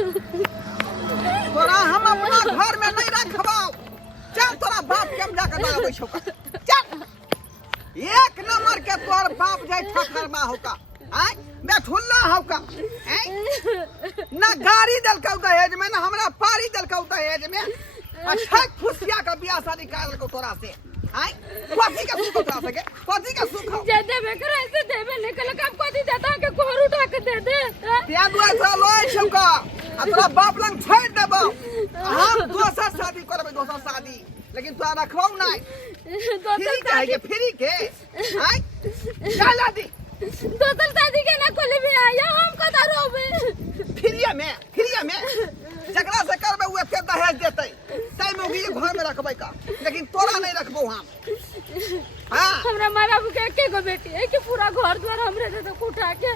तोरा हम अपना घर में नहीं रखबाओ। चल तोरा बाप के हम जाकर दबाबै छौ। चल एक नंबर के तोर बाप जाय ठकरमा होका। आय बैठुल्ला होका। ना गाड़ी दलकौ दहेज में, ना हमरा पारी दलकौ दहेज में। अच्छा खुशिया का बियाह शादी कर को तोरा से। आय कथी का सुख तोरा से के? कथी का सुख? जे देबे करे से देबे निकल कब कथी देता के कोहर उठा के दे दे। त्या दुआ से लोय छौका। आ तोरा बाप लंग छोड़ देबो। हम दोसर शादी करबै, दोसर शादी। लेकिन तोरा रखबौ नहीं। फ्री के फ्री के। आय चल आदि दोसर शादी के ना कोले भी आया हम कदा रोबे। फ्रीया में जकरा से करबै उ एते दहेज देतै। तै में उगी घर में रखबै का, लेकिन तोरा नहीं रखबौ हम। हां हमरा मारा के के गो बेटी है कि पूरा घर द्वार हमरे दे तो उठा के।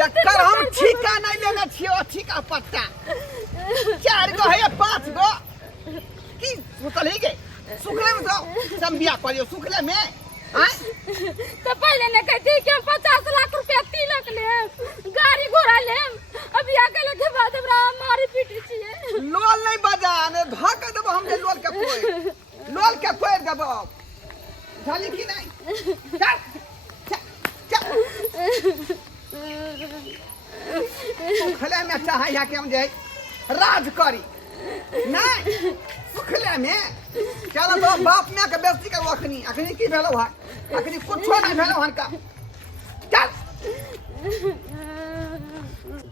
चक्कर हम ठीका नहीं लेने छियो, ठीका पट्टा 4 गो है 5 गो की सुतल ही गे। सुखले में तो संबिया करियो सुखले में। हां तो पहले ने कहती कि हम 50 लाख रुपया तिलक ले, गाड़ी घोड़ा ले, अब या के के बाद हमरा मारी पीटी छिए। लोल नहीं बजा ने धक देबो हम जे लोल के कोई देबो। झाली की नहीं। चल चल सुखले में चाहे या के हम जे राज करी नहीं। सुखले में चल तो बाप में के बेइज्जती करू। अखनी की भेलो है? अखनी कुछो नहीं भेलो हनका। चल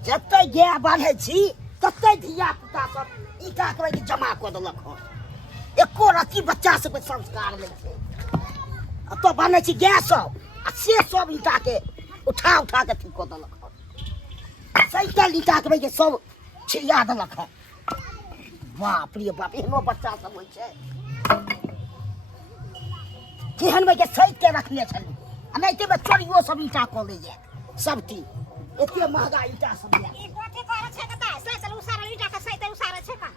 जत्ते गे बांधे छी तत्ते धिया पुता सब ईटा के जमा क देलक हन। एको रति बच्चा से कोई संस्कार नहीं छै। अब तो बांधे छी गे सब आ से सब ईटा के उठा के ठीक क देलक हन। साइकिल ईटा के सब छिया देलक हन। बाप रे बाप एहनो बच्चा सब होइ छै। केहन में के सहित के रखले छली आ नहीं ते में चोरियो सब ईटा क ले जाए सब ती। एते महंगा ईटा सब ले ई कोठी करे छै कता साइकिल उसारा ईटा के साइकिल उसारा छै का।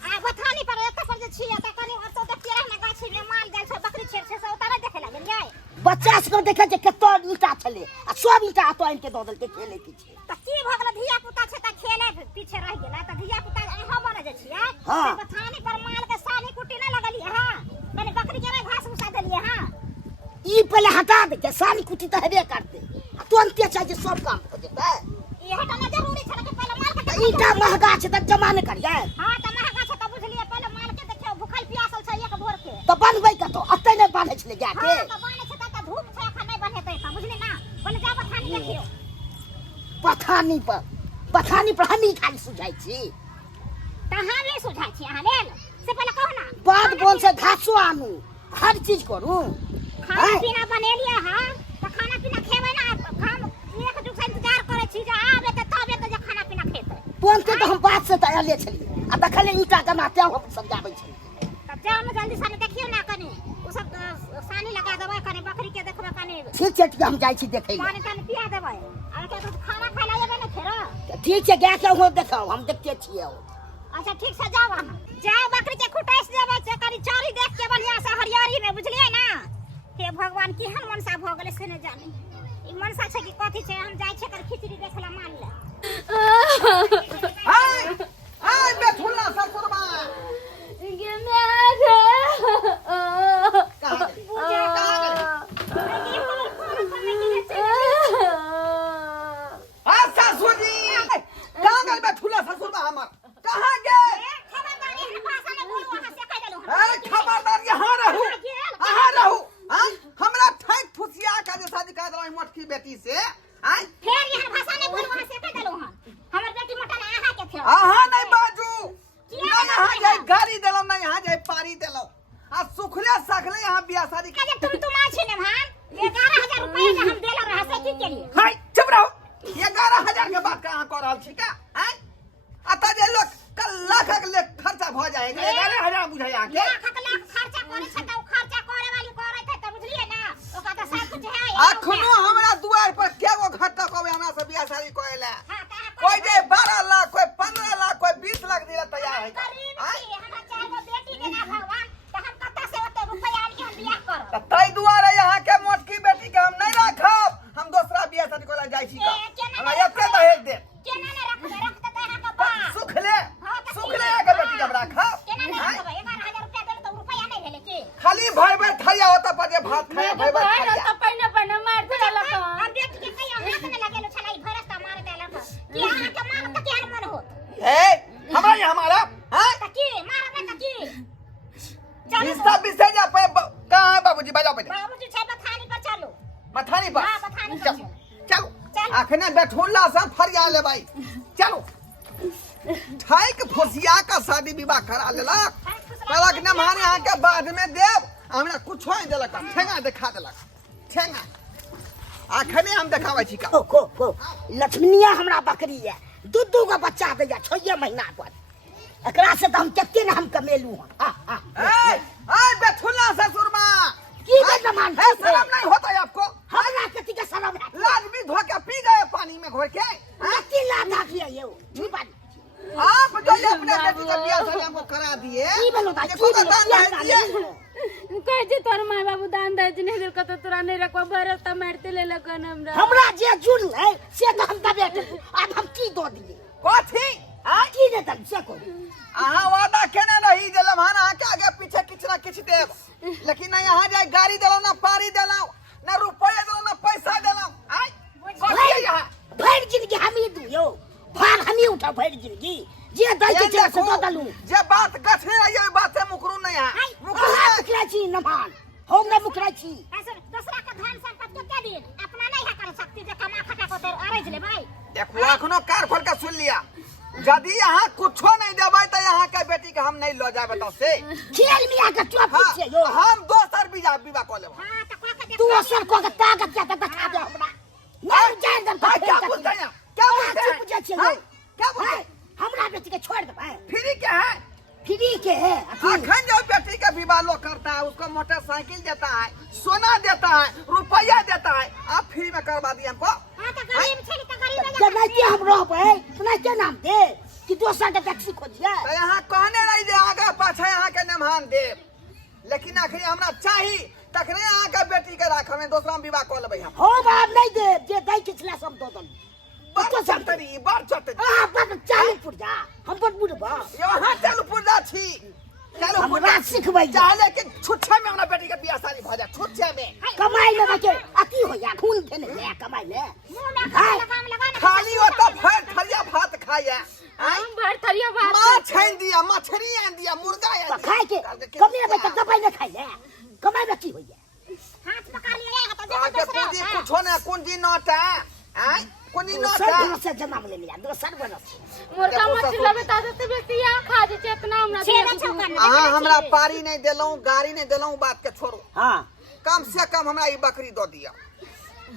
आ बथानी पर एत पर जे छिए त कनी ओतो देखिए रहना गाछी में माल जाय छै, बकरी छेड़ छै, सब उतारे देखे लागल जाय। बच्चा सब देखे जे कतो ईटा छले आ सब ईटा तो आन के द देलके खेले पीछे। त की भ गेल धिया पुता छै त खेले पीछे रह गेला त धिया पुता अहाँ बने जे छिए। हाँ। बथानी पर माल के सानी कुटी न लगलिए। हां कनी बकरी के घास उसा देलिए। हां ई पहले हटा दे के सानी कुटी त हेबे करते आ तुरंते चाहिए सब काम हो जेतै। ई हटाना जरूरी छै कि पहले माल के ईटा महंगा छै त जमा न करिए। हां त महंगा छै त बुझलिए। पहले माल के देखियो भूखल प्यासल छै एक भोर के। तो बनबै कतो अत्ते नहीं बांधे छले जा के। हां त बाने छै त धूप छै अखन नहीं बनेतै त बुझली ना। बन जा बथानी देखियो। पठानी पर हम ही खाली सुझाई छी। त हम ही सुझाई छी अहाँ लेल से पहले कहो ना। बात बोल से घासो आनू हर चीज करू। खाना पीना बनेलिए। हां त खाना पीना खेबै ना। हम एक दुख से इंतजार करे छी जे आबे त तबे त जे खाना पीना खेतै। तुरंते तो हम बात से तैयार छली आ देखले ईटा गमाते हम समझाबै छी। त जाओ ना जल्दी सानी देखियो ना कनी उ सब सानी लगा देबै कनी बकरी के देखबै कनी ठीक छै हम जाइ छी देखै ले। पानी तानी पिया देबै। आ के तो खाना खाइ ले जेबै ना फेरो। ठीक छै गा के हो देखाओ हम देखते छियै। अच्छा ठीक से जाओ अहाँ। जाओ बकरी के खुटाइस देबै से कनी चारी देख के बढ़िया से हरियारी में बुझलिए ना। हे भगवान केहन मनसा भ गेलै से नहि जानी। ई मनसा छै कि कथी छै। हम जाइ छै कर खिचड़ी देखला मान ले। हाय हाय बैठुल्ला ससुरबा गे मेरे कहां हां ससुरजी कहां गए बैठुल्ला ससुरबा हमर कहां गए? खबरदारी है भाषा में बोलू अहाँ से कह देलू। ए खबरदार यहाँ रहू हां हमरा ठैक फुसिया का जे शादी कर देलौ मोटकी बेटी से। आय फेर यहाँ भाषा में बोलू अहाँ से कह देलू। हम हमर बेटी मोटा ना अहाँ के थे। आहा नहीं बाजू ना यहाँ जाए गाड़ी देलौ ना यहाँ जाए पारी देलौ। आ सुखले सखले यहाँ बियाह शादी अरे तुम छी ने भान 11000 रुपया जे हम देला रहा से की केलिए। हाय चुप रहो। 11000 के बात कहां कर रहल छी का? आय अता जे लोग कल लाख ले खर्चा भ जाएगा 11000 बुझाई आके। लाख खर्चा करे छ त उ खर्चा करे वाली करे थे त बुझलिए ना। ओका त सब कुछ है। अखनो हमरा दुआर पर केगो घटक होवे हमरा से बियाह शादी करेला। हां त कोई दे 12 लाख कोई 15 लाख कोई 20 लाख दिला तैयार है। गरीब छी हमरा चाहे बेटी के ना भगवान त हम कत्ता से ओते रुपया आनी हम बियाह करब। त तई दुआरे यहाँ के मोटकी बेटी के हम नहीं रखब। हम दूसरा बियाह शादी करे जाई छी का। हमरा एते दहेज दे केना ने रखबे रख त अहाँ के बा। सुखले जे भात खाया भाई भाई भाई तो पहिने पहिने मार देलक हम बेटी के कहियो हाथ में लगेलो छलाई भरस्ता मार देलक कि अहाँ के मान त केहन मन हो ए हमरा ये हमारा हैं त की मारबे त की हिस्सा बिसे जा पे कहां है बाबूजी बजाओ बेटा बाबूजी छै बथानी पर चलो मथानी पर हां बथानी पर चलो चलो चल। अखने बैठोला से फरिया ले भाई चलो ठाई के फसिया का शादी विवाह करा लेला कहलक न माने यहाँ के बाद में देव हमरा कुछ नहीं देलक ठेंगा दिखा देलक ठेंगा अखने हम देखावे छी का को लक्ष्मीनिया हमरा बकरी है दू गो बच्चा दे जा 6 महीना पर एकरा से हम केते न हम कमेलू ए बैठोला ससुर मां की बे मान है शर्म नहीं होता है आपको हमरा कति का शर्म है लाज भी धो के पी गए पानी में घोर के कति ला धाकिया ये झूठा आप जो ये अपने बेटी का ब्याह शादी हमको करा दिए की बोलो भाई देखो की दान नहीं दिए कह जे तोर माय बाबू दान दे नहीं दिल तो तोरा नहीं रखवा भरस्ता मारते ले लगन हमरा हमरा जे जुड़ है से तो हम दबे अब हम की दो दिए कथी की दे तब से को अहाँ वादा केने रही जे लम्हान अहाँ के आगे पीछे किछ ना किछ देब लेकिन ना यहाँ जाए गाड़ी देलो ना पारी देलो ना रुपया देलो ना पैसा देलो आय कथी यहाँ भर जिंदगी हम ही दू यो भार हम ही उठा भर जिंदगी जे दई के चल से दो दलू जे बात गठे रही है बात है मुकरू नहीं है मुकरू मुकरा मुकरा छी नमान हम न मुकरा छी ऐसे दूसरा का धन संपत्ति के दिन अपना नहीं है कर सकती जे कमा खटा को तेर अरेज ले भाई देखो अखनो कार खोल के सुन लिया यदि यहाँ कुछो नहीं देबै तो यहाँ के बेटी के हम नहीं लो जाए बताओ से खेल मिया के चुप हाँ, छे यो हम दोसर विवाह को लेब हां त को के तू असर को के ताकत के दिखा दे हमरा नहीं जान दम भाई क्या बोलते हैं क्या बोलते हैं चुप जा छे हाँ, यो क्या बोलते हैं हमरा बेटी के छोड़ दे भाई फ्री क्या है फ्री के है अखन जो बेटी का विवाह लोग करता है उसको मोटरसाइकिल देता है सोना देता है रुपया देता है आप फ्री में करवा दिए हमको हां त गरीब छे त गरीब जब नहीं के हम रहबै तो नहीं के नाम दे कि दोसर के टैक्सी खोजिए तो यहाँ कहने रही जे आगे पाछे यहाँ के नमहान देव लेकिन आखिर हमरा चाही तखने यहाँ के बेटी के राखब दोसरा में विवाह कर लेबै हम हो बाप नहीं दे जे दई के छला सब दो दल बड़ चतरी बड़ चतरी आ बड़ चालू पुरजा हम बड़ बुढ़बा यहाँ चलू पुरजा छी चलू हमरा सिखबै जा चाहे कि छुच्छे में हमरा बेटी के बियाह शादी भ जाए छुच्छे में कमाई ले के अति हो या खून के ले कमाई ले मुंह में काम लगा ना खाली होता फर थरिया भात खाया हम भर थरिया भात माछ आन दिया मछली आन दिया मुर्गा आन दिया खाए के कमे में तो दबाई ले खाई ले कमाई में की हो या हाथ पकड़ लिया है तो आगे दूसरा पूंजी कुछो ने कुंजी नोटा हैं कुंजी नोटा दोसर से जन्म ले लिया दोसर बनस मुर्गा मछली लबे ता देते बेटी या खा जे चेतना हमरा छेड़ा छौका अहाँ हमरा पारी नहीं देलौं गाड़ी नहीं देलौं बात के छोड़ो हां कम से कम हमरा ई बकरी दो दिया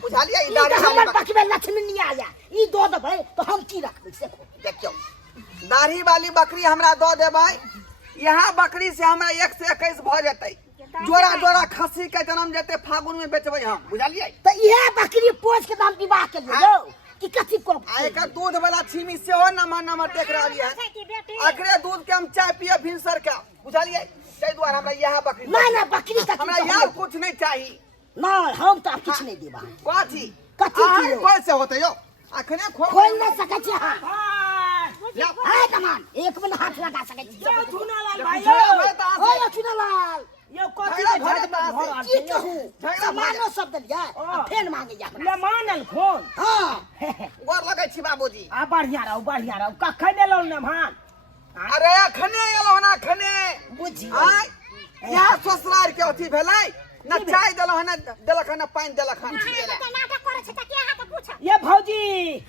बुझालिया ई ई दाढ़ी वाली हमर बकरी बकरी लक्ष्मी नहीं आया ई दो दबै तो हम की रखबै से देखियो दाढ़ी वाली बकरी हमरा दो देबै यहाँ बकरी से हमरा 1 से 21 भ जेतै जोड़ा जोड़ा खस्सी के जन्म जेते फागुन में बेचबै हम बुझालियै तो यह बकरी पोस के दाम विवाह के लिए कि कथी को आ एकर दूध वाला छीमी से हो नमर देख रहली है की बेटी अकरे दूध के हम चाय पिए भिनसर के बुझालियै तै द्वारा हमरा यह बकरी ना ना बकरी का हमरा यार कुछ नहीं चाहिए ना हम तो कुछ नहीं देबा कथी कथी अहाँ किलो? कैसे होते यो अखने खोल न सकै छी हां या हाय कमान एक में हाथ लगा सकै छी चुनालाल भाई भाई ओ चुनालाल यो कथी झगड़ा के भऽ झगड़ा जेतै भऽ की रहल छै कहूं झगड़ा सामानो सब दिया फेन मांगे जा ले मानल खोन हां गोर लगै छी बाबूजी आ बढ़िया रहू कखन एलौ ने भान अरे अखने एलो ना अखने बुझी आय यहाँ ससुरार के अथी भेलै न चाय देलह न देलक न पानी देलक हन नाटक करे छै त के अहाँ के पूछ ये भौजी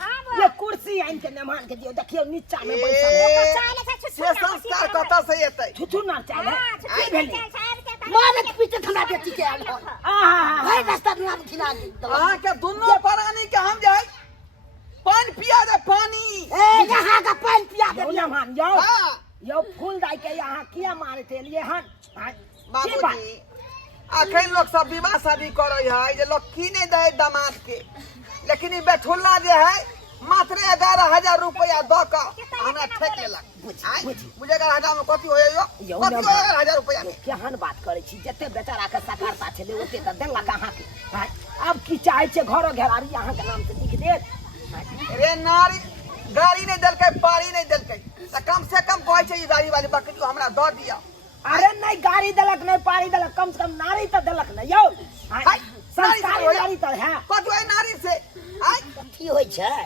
हाँ, बोल। ये कुर्सी आइन के मेहमान के दियो देखियो नीचा में ए, बैठल चाले छै से छुट्टी संस्कार कतऽ से एतै छुछु ना चाले हां की छुट्टी भेलै साहब के मारे के पीछे हमरा बेटी के आल आहा भाई रास्ता नाम खिला दी अहाँ के दुनो प्राणी के हम जे है पानी पिया दे पानी ए यहाँ का पानी पिया दे यो मेहमान यो हाँ यो फूल दाई के यहाँ किया मारे थे लिए हन बाबूजी अखन लोग सब विवाह शादी करे है जे लोग की नहीं दे दामाद के लेकिन ई बैठुल्ला जे है मात्र 11,000 रुपया दो का हमरा ठेक लेलक आय मुझे 11,000 में कथी होय यो कथी 11,000 रुपया में केहन बात करे छी जते बेचारा के सकारता छले ओते त देलक अहाँ के हाँ, अब की चाहे छे घरो घेरारी अहाँ के नाम से लिख देत रे नारी गाड़ी नहीं देलकै पारी नहीं देलकै त कम से कम कहै छै ई गाड़ी वाली बकरी को हमरा दो दिया अरे नहीं गाड़ी देलक नहीं पारी देलक, कम से कम नारी तो देलक न यौ। हाय, संस्कारी नारी तो है। कतुए नारी से आय की होइ छै?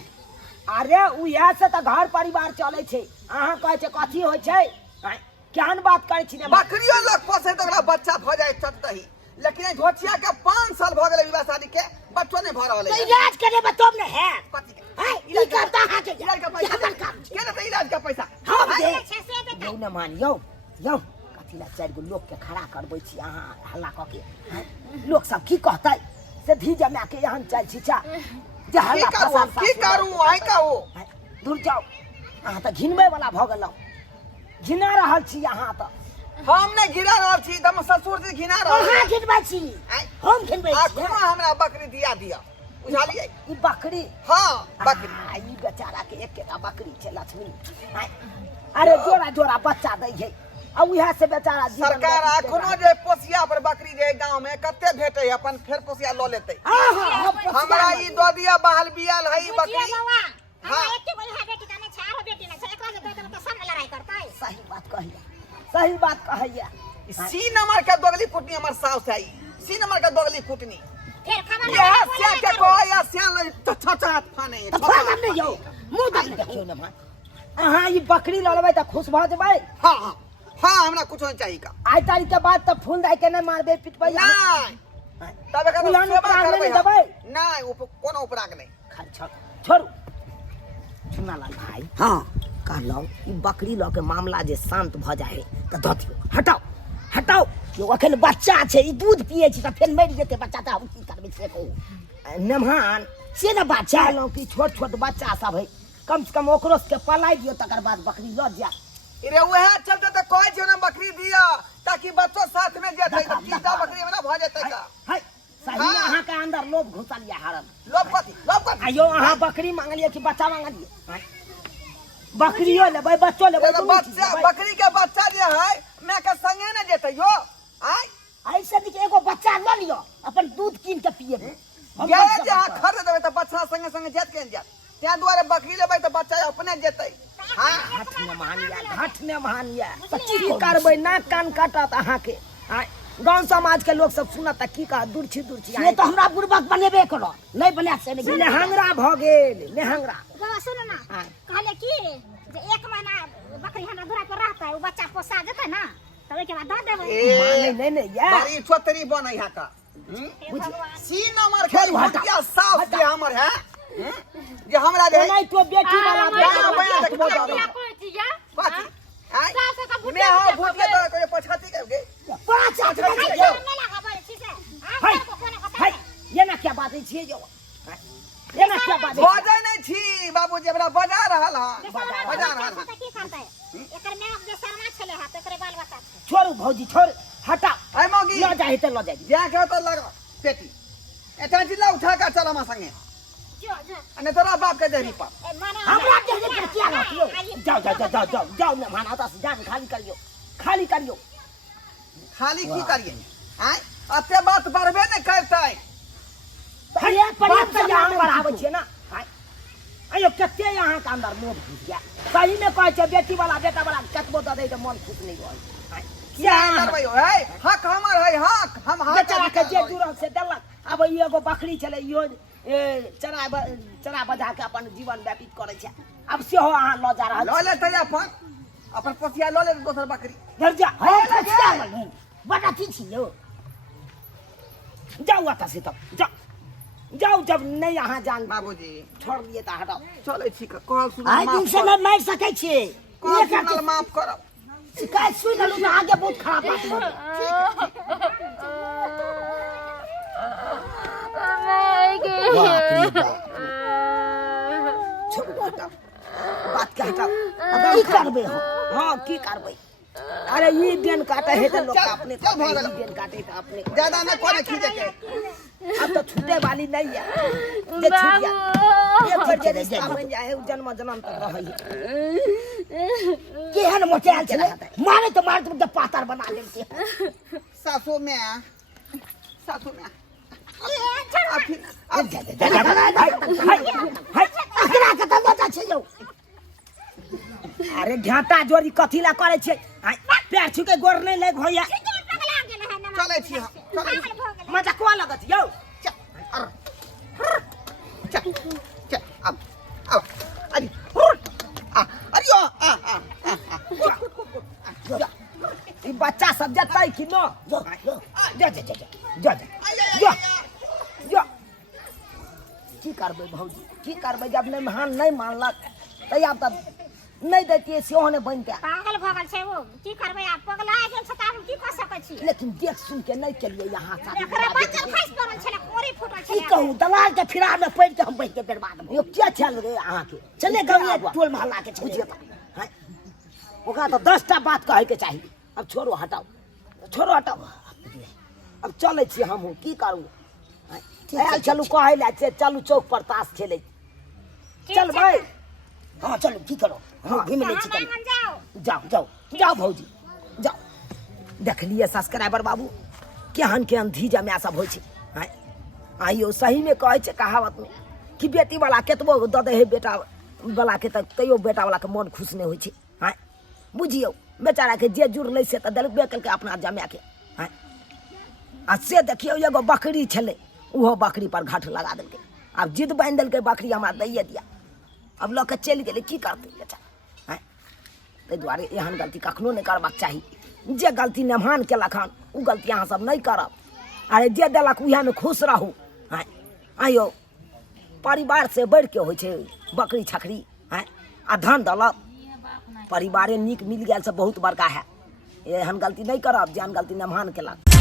अरे उहे से तो घर परिवार चले छै। अहाँ कहै छै कथी होइ छै? आय, केहन बात करै छी ने? बकरियो लोग पोसे तो ओकरा बच्चा भ जाए चटदही, लेकिन ए धोतिया के 5 साल भ गेलै विवाह शादी के, बच्चो नहीं भ रहल तो है। इलाज करे बतोब न है। कथी के है ई करता है के इलाज का पैसा हमर काम छै। के देतै इलाज का पैसा? हम दे छे से देतै। यौ न मानियौ यौ, कथी ला 4 गो लोग के खड़ा करबै छी अहाँ हल्ला क के? हैं? लोग सब की कहतै से धी जमा के यहाँ चल छिचा जे की हल्ला करू फसाद की करू आय कहू? दूर जाओ, अहाँ तो घिनबै वाला भ गेलौ। घिना रहल छी अहाँ तो। हम ने घिना रहल छी, हम ससुर जी घिना रहल अहाँ छी। घिनबै छी, आय हम घिनबै छी। आखुमा हमरा बकरी दिया दिया, बुझालियै? ई बकरी हां बकरी ई बेचारा के एकेटा बकरी छै लक्ष्मी। आय, अरे जोड़ा जोड़ा बच्चा दै छै, आ उहे से बेचारा जीवन सरकार व्यतीत अखनो करैत जे पोसिया पर बकरी जे गांव में कते भेटै है, अपन फेर पोसिया ल लेतै। हमरा ई दो दिया बहाल बियाल है ई बुझिए बकरी। बौआ, हाँ। हमरा एके गो इहा बेटी त नै छै, आरो बेटी नै छै, एकरा जे दे देबै त सब लड़ाई करतै। सही बात कहैया, सही बात कहैया। सी नंबर के दोगली कुटनी हमर साउस है, सी नंबर के दोगली कुटनी। फेर खबर या से के को या से छछात फाने तो फोन हम नहीं यौ, मुंह दब देखियो न मां। अहाँ ई बकरी ल लेबै त खुश भ जेबै। हां हां हां हमरा कुछ नहीं चाहिए का। आइ तारीख के बाद त फूल दाइ के नै मारबे पिटबै। नहीं तब एकर उलान सेवा उपराग करबै नहीं देबै। नहीं कोनो उपराग नहीं। खाली छोड़ू सुना लाल भाई। हाँ कहलौ ई बकरी ल के मामला जे शांत भ जाए त द दियौ। हटाओ हटाओ, यो अखन बच्चा छै, ई दूध पिए छी त फेर मरि जेतै बच्चा त हम की करबै से कहू। नमहान से न बच्चा लो कि छोट छोट बच्चा सब है, कम से कम ओकरो के पलाई दियौ, तकर बाद बकरी ल जा। रे वह चलते तो कहै छै ना बकरी दिया ताकि बच्चो साथ में जेतै त कीटा बकरी में ना भ जेतै का। है सही में अहाँ के अंदर लोभ घुसल या हरम। लोभ कथी आयो अहाँ बकरी मांगलिए कि बच्चा मांगलिए? बकरियो लेबै बच्चो लेबै, दुनू चीज बच्चा लेबै। बकरी के बच्चा जे है मैं के संगे न जेतै यो। आय ऐसे नीक एगो बच्चा ल लियो, अपन दूध कीन के पिए। गेले जे हां खरीद देबै त बच्चा संगे संगे जेत के जात, त्या द्वारे बकरी लेबै त बच्चा अपने जेतै। हां घाट ने मानिया त की करबै? नाक कान काटत अहाँ के। गांव समाज के लोग सब सुनत त की कह दूर छी ये तो हमरा बुर्बक बनेबे करो, नहीं बना से नहीं। नेहंगरा भ गेल नेहंगरा। बौआ सुन ना, कहले की जे 1 महीना बकरी हमरा दूरा पर रहतै, उ बच्चा पोसा जेतै ना, तब के बाद द देबै। नहीं या बड़ी छोटरी बनै है का। हे भगवान, सी नंबर के भटिया साफ जे हमर है जे हमरा दे नहीं तो बेटी वाला गाना बना देखबो क्या दादा कोई थी या? कथी आय सास का बुढ़िया मैं हां क्या भूतिया कहबे? तो कोई पछाती के गे। पांच आठ अच्छा, बजे यो। नहीं लगा बोल छी से। हाय आप को कोने हाय बताए? ये ना क्या बात है छे जो ये ना क्या बात है? बजै नहीं छी बाबूजी हमरा बजा रहल हां बजा रहल हां। त की करतै? एकर में अब जे शर्मा छले हा, तकरे बाल बच्चा छै। छोड़ू भौजी छोड़, हटा आय मौगी ल जाए तो ल जाए। जा के तो लगा पेटी एता जिला उठा के चल हम संगे जो जो अने तोरा बाप के देरी पर ए माने हमरा के जे क्या रहतियो? जाओ जाओ जाओ जाओ जाओ ना माना दस जान खाली करियो खाली की करिए आय अते बात बढ़बे नहीं करतै। ये पर्यंत यहाँ बढ़ावे छे ना। आयो कते यहाँ के अंदर मोह घुस गया। सही में कहै छै बेटी वाला बेटा वाला कतबो द दे त मन खुश नहीं होय। क्या करबै हो है हक हमर है हक हम हक बेचारा के जे जुड़ल से देलक। अब ई एगो बकरी छले इहो चरा बजा के अपन जीवन व्यतीत करे छै। अब सेहो अहाँ ल जा रहल ल लेतै अपन पोसिया ल ले दोसर बकरी घर जा। हां पोछिया वाली बड़ा ठीक छी यो। जाओ आता से तब जाओ जब नहीं यहाँ जान बाबूजी छोड़ दिए तो हटाओ। चलै छी कहल सुन आइ दिन से मैं मार सकै छी। कहल सुनल माफ करब। शिकायत सुन लू तो आगे बहुत खराब बात हो गई। छोड़ो हटाओ बात के हटाओ। अब की करबे हो? हां की करबे? अरे ये दिन काटे है तो लोग अपने चल भाग ये दिन काटे तो अपने ज्यादा न कोने खींचे के अब तो छूटे वाली नहीं है। जे छूट गया ये फिर जे रिश्ता बन जाए उ जन्म जन्म तक रही। केहन मोचाल छले मारे तो मार तुम पातर बना देते। सासू में अरे घाटा जोरी कथी ला करे छे? पैर छू के गोर नहीं लग होया सिंदूर पगला गेल है ना चले छी हम, चले छी। पागल भ गेल मजाकवा लगत यौ चल चल चल अब अरे अरे ई बच्चा सब जतै कि न जो जा जा जा जा जा जा की करबै भौजी की करबै जब नहीं महान नहीं मानलक तैया तब नहीं देतिए सेहो ने बनते पागल भ गेल छै वो की करबै आप पगला गेल छ त हम की क सकै छी लेकिन देख सुन के नहीं चलिए यहाँ शादी एकरा बच्चा खैस पड़ल छले कोरी फुटल की छले कहूँ दलाल के फिरा में पड़ के हम बैठ के बर्बाद हो क्या चल रे अहाँ के चले गए टोल मोहल्ला के बुझिए हैं ओकरा तो 10टा बात कहे के चाहिए अब छोड़ो हटाओ अब चले छी हम की करू आयल चलू कहे ले चलू चौक पर ताश खेले चल भाई हाँ चलो की करो हाँ घूम ले छी जाओ जाओ भौजी जाओ देख लिए सब्सक्राइबर बाबू केहन केहन धीजा में सब होइ छै आइयो सही में कहे छै कहावत में कि बेटी वाला केतबो द दे है बेटा वाला के तैयो बेटा वाला के मन खुश नहीं होइ छै हाँ बुझियो बेचारा के जे जुड़ लै से तऽ देलबे केलकै अपना जमा के हाँ आ से देखियो एगो बकरी छलै उहो बकरी पर घाट लगा देलकै आब जिद बांधि देलकै बकरी हमरा दैए दिया अब लऽ के चलि गेलै की करतै बेचारा हैं ताहि दुआरे एहन गलती कखनो नहि करबाक चाही जे गलती नेमान केलक हन ओ गलती अहाँ सब नहीं करब अरे जे देलक उएहमे खुश रहू हैं आइयो परिवार से बढ़ के होइ छै बकरी छकरी हैं आ धन दौलत परिवारे नीक मिल गेल से बहुत बड़का है एहन गलती नहीं करब जेहन गलती नेमान केलक।